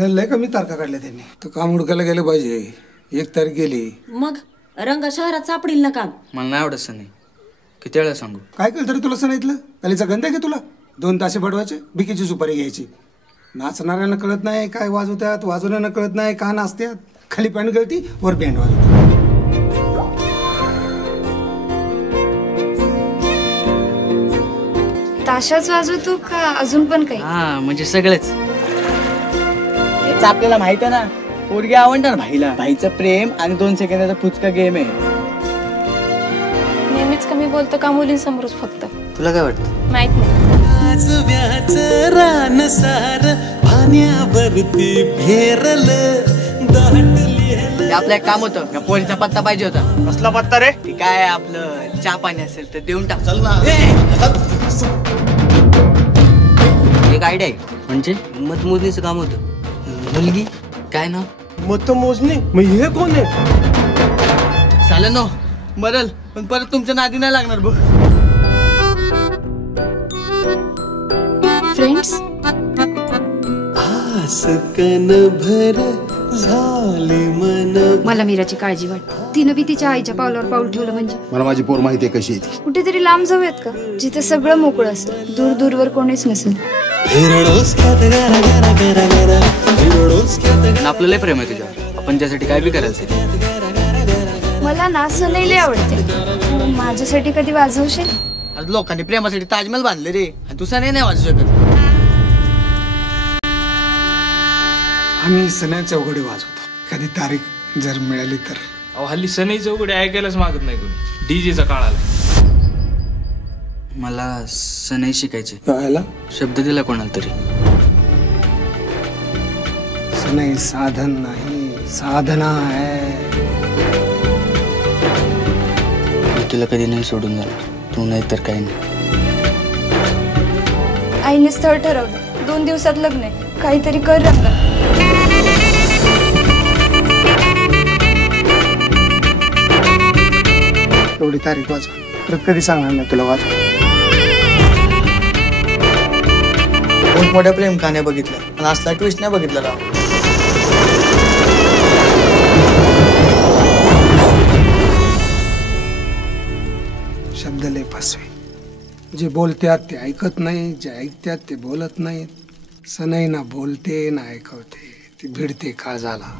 सगळ्याला लय कमी तारखा काढल्या त्यांनी. तर काम हुडकायला गेलं पाहिजे. 1 तारीख गेली मग रंग शहरात सापडील ना काम. मला नाही आवडत सनी. किती वेळा सांगू? काय केलं तरी तुला सणाईतलं कालीचा गंध आहे का तुला? 2 तासे पडवायचे, बिकीची सुपारी घ्यायची. नाचणाऱ्यांना कळत नाही काय वाजवतात, वाजवण्याला कळत नाही का नाचतात. खाली पॅन्ट गळती, वर बँड वाजवतात. ताशाच वाजवतो का अजून पण काही? हा म्हणजे सगळेच. हेच आपल्याला माहित आहे ना. पोरगी आवडणार भाईला. भाईचं प्रेम आणि 2 सेकंदाचा फुचका गेम आहे. नेहमीच कमी बोलतो का मुलींसमोरच फक्त? तुला काय वाटतं? माहित नाही. आपलं एक काम होतं. या पोरीचा पत्ता पाहिजे होता. कसला पत्ता रे? ती काय आपलं चहा पाणी असेल तर देऊन टाक. चल ना. एक आयडिया आहे. म्हणजे मतमोजणीचं काम होतं. मुलगी काय ना मतमोजणी. मग हे कोण आहे? चालेल ना बरल, पण परत तुमच्या नादी नाही लागणार बघ. फ्रेंड्स मला मीराची काळजी वाटते. तिनं बी तिच्या आईच्या पावलावर पाऊल ठेवलं म्हणजे. मला माझी पोर माहिती आहे कशी आहे. कुठेतरी लांब जाऊयात का, जिथे सगळं मोकळं असेल, दूर दूरवर कोणीच नसेल. आपलं लय प्रेम आहे तुझ्यावर. आपण त्यासाठी काय बी करायचं. मला ना सनईले आवडते. तू माझ्यासाठी कधी वाजवशील? आज लोकांनी प्रेमासाठी ताजमहल बांधले रे, आणि तू सनई नाही वाजू शकत. आम्ही सण्या चौघडे वाजवतो. कधी तारीख जर मिळाली तर. अहो हल्ली सनई चौघडे ऐकायलाच मागत नाही कोणी. डीजेचा काळ आला. मला सनई शिकायचे. कळायला शब्द दिला कोणाला तरी. सनई साधन नाही, साधना आहे. मी तुला कधी नाही सोडून जाणार. तू नाही तर काही नाही. आईने स्थळ ठरवलं. 2 दिवसात लग्न आहे. काहीतरी कर रंगा. एवढी तारीख वाजव. परत कधी सांगणार नाही तुला वाजव. खूप मोठ्या प्रेम कहाण्या बघितल्या, पण असला ट्विस्ट नाही बघितला राव. शब्द लय फसवे. जे बोलतात ते ऐकत नाही, जे ऐकतात ते बोलत नाहीत. सनई ना बोलते ना ऐकवते, ती भिडते काळजाला.